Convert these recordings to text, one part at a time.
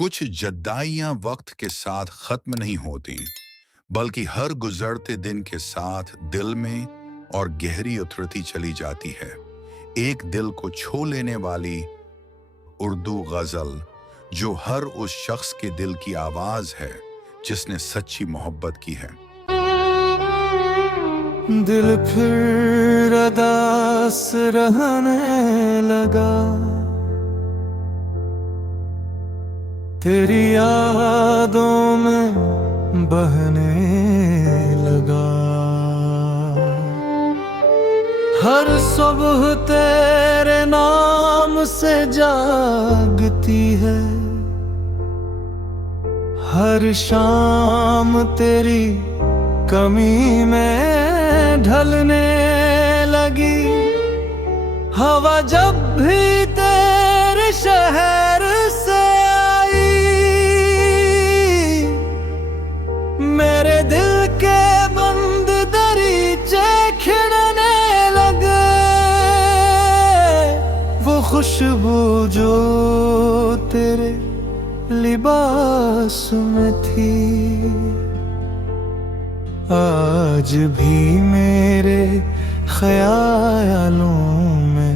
कुछ जद्दाइयां वक्त के साथ खत्म नहीं होती, बल्कि हर गुजरते दिन के साथ दिल में और गहरी उतरती चली जाती है। एक दिल को छू लेने वाली उर्दू गजल जो हर उस शख्स के दिल की आवाज है जिसने सच्ची मोहब्बत की है। दिल फिर अदास रहने लगा, तेरी यादों में बहने लगा। हर सुबह तेरे नाम से जागती है, हर शाम तेरी कमी में ढलने लगी। हवा जब भी तेरे शहर से आई, मेरे दिल के बंद दरीचे खिड़ने लगे। वो खुशबू जो तेरे लिबास में थी, आज भी मेरे ख्यालों में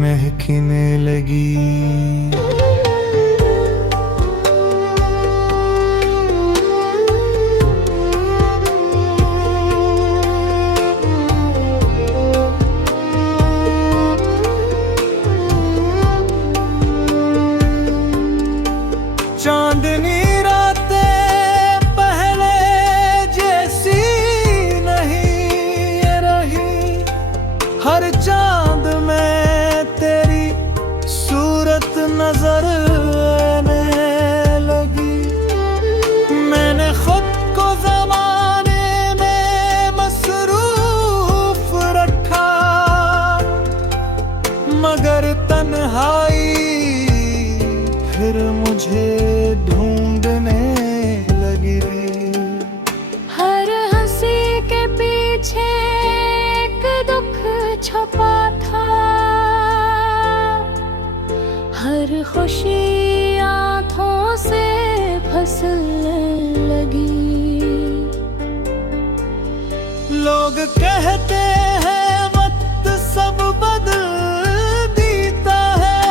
महकने लगी। चांदनी हर चांद में तेरी सूरत नजर आने लगी। मैंने खुद को ज़माने में मसरूफ रखा, मगर तन्हाई फिर मुझे ढूंढने लगी। हर हंसी के पीछे छुपा था, हर खुशी आँखों से फिसलने लगी। लोग कहते हैं वक्त सब बदल देता है,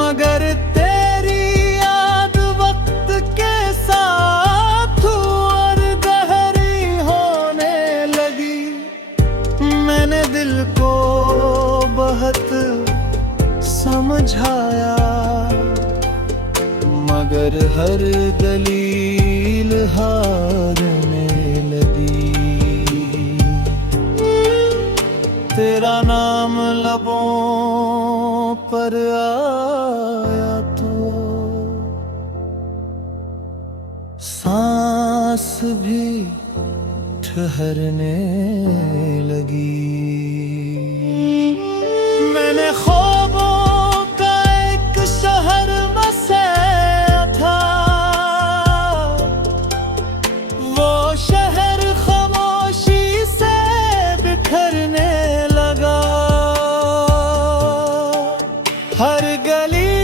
मगर तेरी याद वक्त के साथ और गहरी होने लगी। मैंने दिल को बहुत समझाया, मगर हर दलील हारने लगी। तेरा नाम लबों पर आया तो सांस भी ठहरने लगी। मैंने ख्वाबों का एक शहर बसाया था, वो शहर खामोशी से बिखरने लगा। हर गली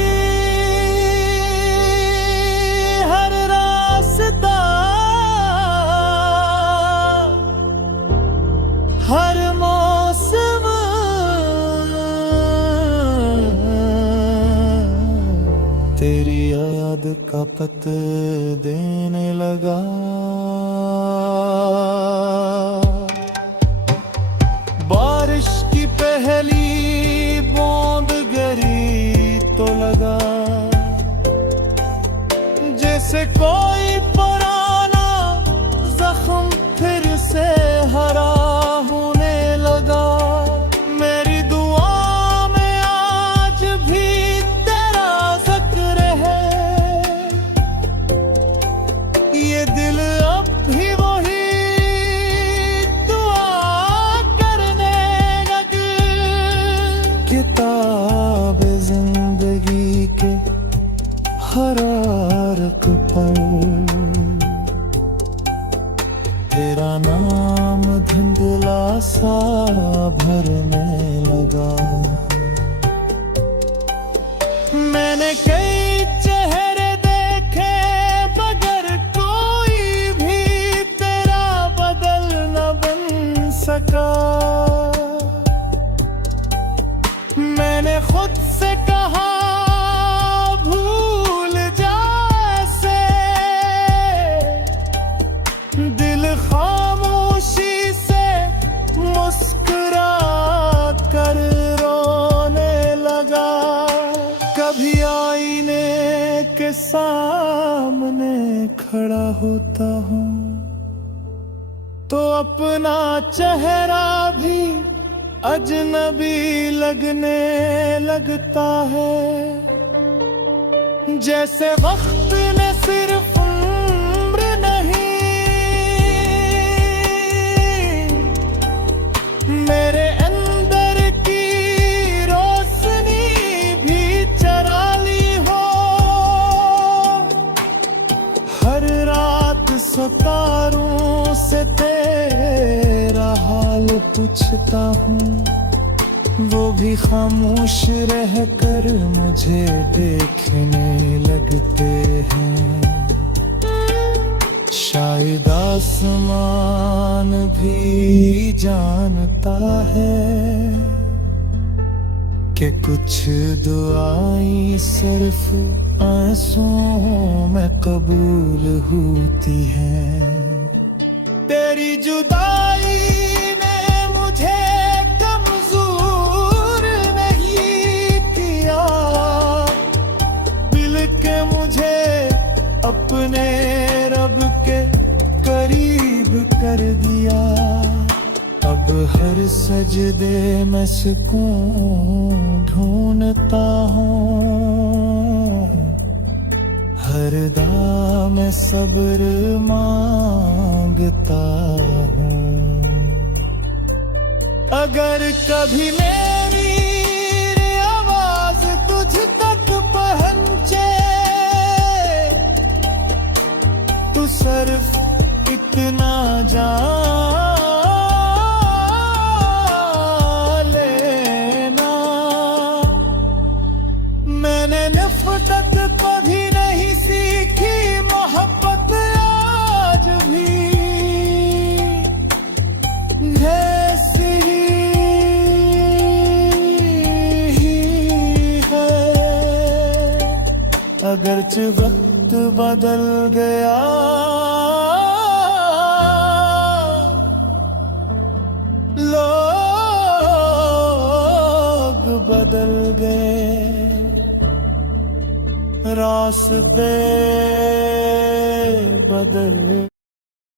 हर रास्ता हर मौसम तेरी याद का पत देने लगा। बारिश की पहली बूंद गिरी तो लगा, जैसे कोई पुराना जख्म फिर से हरा होने लगा। मेरी दुआ में आज भी तेरा जिक्र है, ये दिल अब भी वही दुआ करने लगे। किताब जिंदगी के हरारत पर तेरा नाम धुंधला सा भरने लगा। मैंने कई चेहरे देखे मगर कोई भी तेरा बदल न बन सका। मैंने खुद से कहा भूल जा ऐसे, दिल खामोशी से मुस्कुरा कर रोने लगा। कभी आईने के सामने खड़ा होता हूँ तो अपना चेहरा भी अजनबी लगने लगता है। जैसे वक्त ने सिर्फ उम्र नहीं मेरे अंदर की रोशनी भी चरा ली हो। हर रात सितारों से तेरा हाल पूछता हूँ, वो भी खामोश रहकर मुझे देखने लगते हैं। शायद आसमान भी जानता है कि कुछ दुआएं सिर्फ आंसुओं में कबूल होती हैं। तेरी जुदाई ने मुझे कमजोर नहीं किया, दिल के मुझे अपने रब के करीब कर दिया। अब हर सजदे में सुकून ढूंढता हूँ, हर दुआ में सब्र मांगता हूँ। अगर कभी मेरी आवाज तुझ तक पहुंचे तो सिर्फ इतना जान लेना, मैंने नफरत कभी नहीं सीखी, मोहब्बत आज भी ऐसी ही है। अगरचे वक्त बदल गया, लोग बदल गए, रास्ते बदल